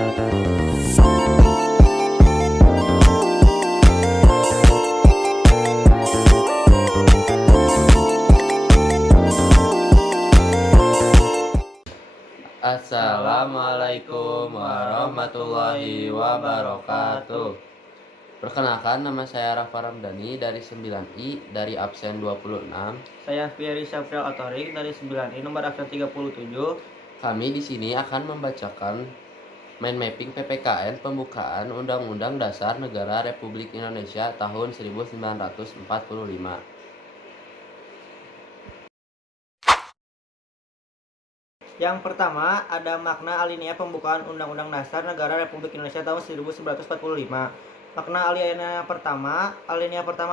Assalamualaikum warahmatullahi wabarakatuh. Perkenalkan, nama saya Rafa Ramdhani dari 9I dari absen 26. Saya Fieri Syafrial Atorik dari 9I nomor absen 37. Kami di sini akan membacakan mind mapping PPKN pembukaan Undang-Undang Dasar Negara Republik Indonesia tahun 1945. Yang pertama, ada makna alinea pembukaan Undang-Undang Dasar Negara Republik Indonesia tahun 1945. Makna alinea pertama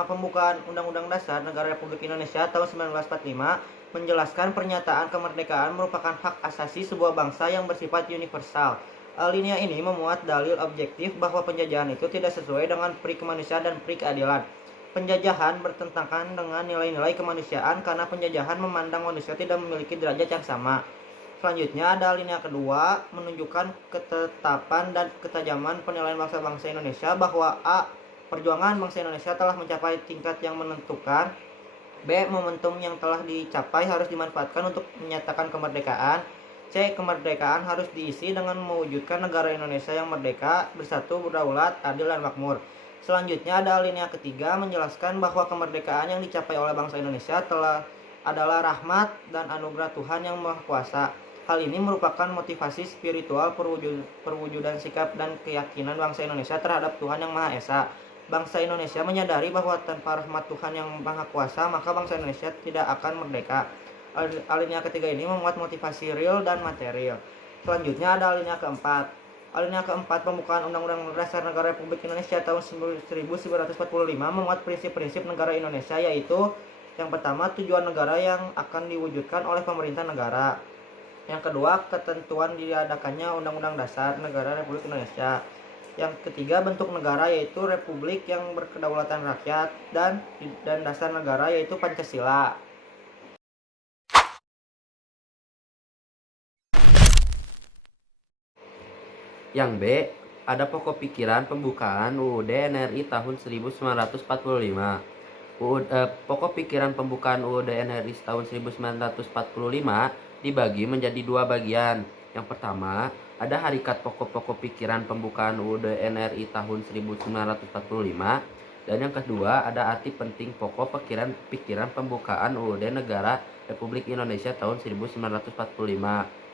pembukaan Undang-Undang Dasar Negara Republik Indonesia tahun 1945 menjelaskan pernyataan kemerdekaan merupakan hak asasi sebuah bangsa yang bersifat universal. Alinea ini memuat dalil objektif bahwa penjajahan itu tidak sesuai dengan pri kemanusiaan dan pri keadilan. Penjajahan bertentangan dengan nilai-nilai kemanusiaan karena penjajahan memandang manusia tidak memiliki derajat yang sama. Selanjutnya ada alinea kedua menunjukkan ketetapan dan ketajaman penilaian bangsa-bangsa Indonesia bahwa A. Perjuangan bangsa Indonesia telah mencapai tingkat yang menentukan. B. Momentum yang telah dicapai harus dimanfaatkan untuk menyatakan kemerdekaan. C. Kemerdekaan harus diisi dengan mewujudkan negara Indonesia yang merdeka, bersatu, berdaulat, adil, dan makmur. Selanjutnya ada alinea ketiga menjelaskan bahwa kemerdekaan yang dicapai oleh bangsa Indonesia adalah rahmat dan anugerah Tuhan yang Maha Kuasa. Hal ini merupakan motivasi spiritual perwujudan sikap dan keyakinan bangsa Indonesia terhadap Tuhan yang Maha Esa. Bangsa Indonesia menyadari bahwa tanpa rahmat Tuhan yang Maha Kuasa, maka bangsa Indonesia tidak akan merdeka. Alinea ketiga ini memuat motivasi real dan material. Selanjutnya ada alinea keempat. Alinea keempat pembukaan Undang-Undang Dasar Negara Republik Indonesia tahun 1945 memuat prinsip-prinsip negara Indonesia, yaitu yang pertama, tujuan negara yang akan diwujudkan oleh pemerintah negara. Yang kedua, ketentuan diadakannya Undang-Undang Dasar Negara Republik Indonesia. Yang ketiga, bentuk negara yaitu republik yang berkedaulatan rakyat, dan dasar negara yaitu Pancasila. Yang B, ada pokok pikiran pembukaan UUD NRI tahun 1945. Pokok pikiran pembukaan UUD NRI tahun 1945 dibagi menjadi dua bagian. Yang pertama, ada harikat pokok-pokok pikiran pembukaan UUD NRI tahun 1945, dan yang kedua ada arti penting pokok pikiran pembukaan UUD Negara Republik Indonesia tahun 1945.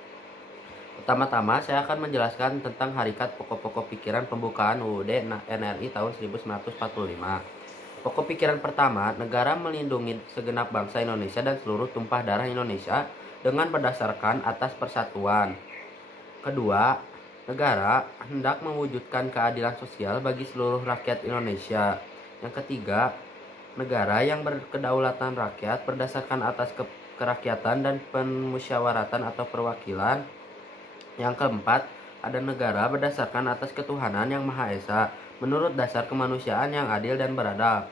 Pertama-tama saya akan menjelaskan tentang harikat pokok-pokok pikiran pembukaan UUD NRI tahun 1945. Pokok pikiran pertama, negara melindungi segenap bangsa Indonesia dan seluruh tumpah darah Indonesia dengan berdasarkan atas persatuan. Kedua, negara hendak mewujudkan keadilan sosial bagi seluruh rakyat Indonesia. Yang ketiga, negara yang berkedaulatan rakyat berdasarkan atas kerakyatan dan pemusyawaratan atau perwakilan. Yang keempat, ada negara berdasarkan atas ketuhanan yang Maha Esa menurut dasar kemanusiaan yang adil dan beradab.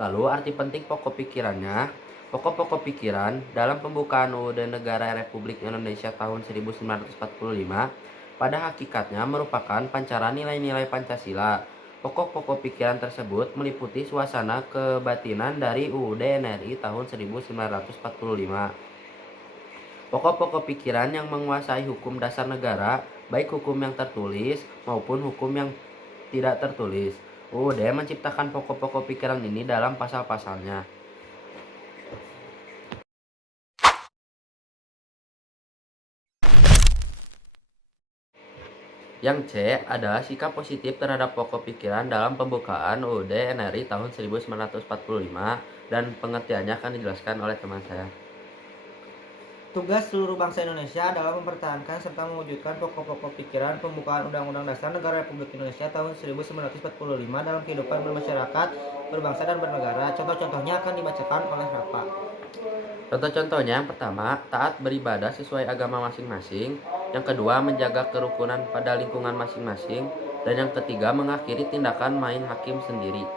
Lalu arti penting pokok pikirannya. Pokok-pokok pikiran dalam pembukaan UUD Negara Republik Indonesia tahun 1945 pada hakikatnya merupakan pancaran nilai-nilai Pancasila. Pokok-pokok pikiran tersebut meliputi suasana kebatinan dari UUD NRI tahun 1945. Pokok-pokok pikiran yang menguasai hukum dasar negara, baik hukum yang tertulis maupun hukum yang tidak tertulis. UUD menciptakan pokok-pokok pikiran ini dalam pasal-pasalnya. Yang C adalah sikap positif terhadap pokok pikiran dalam pembukaan UUD NRI tahun 1945, dan pengertiannya akan dijelaskan oleh teman saya. Tugas seluruh bangsa Indonesia adalah mempertahankan serta mewujudkan pokok-pokok pikiran pembukaan Undang-Undang Dasar Negara Republik Indonesia tahun 1945 dalam kehidupan bermasyarakat, berbangsa, dan bernegara. Contoh-contohnya akan dibacakan oleh Rafa. Contoh-contohnya, yang pertama, taat beribadah sesuai agama masing-masing. Yang kedua, menjaga kerukunan pada lingkungan masing-masing. Dan yang ketiga, mengakhiri tindakan main hakim sendiri.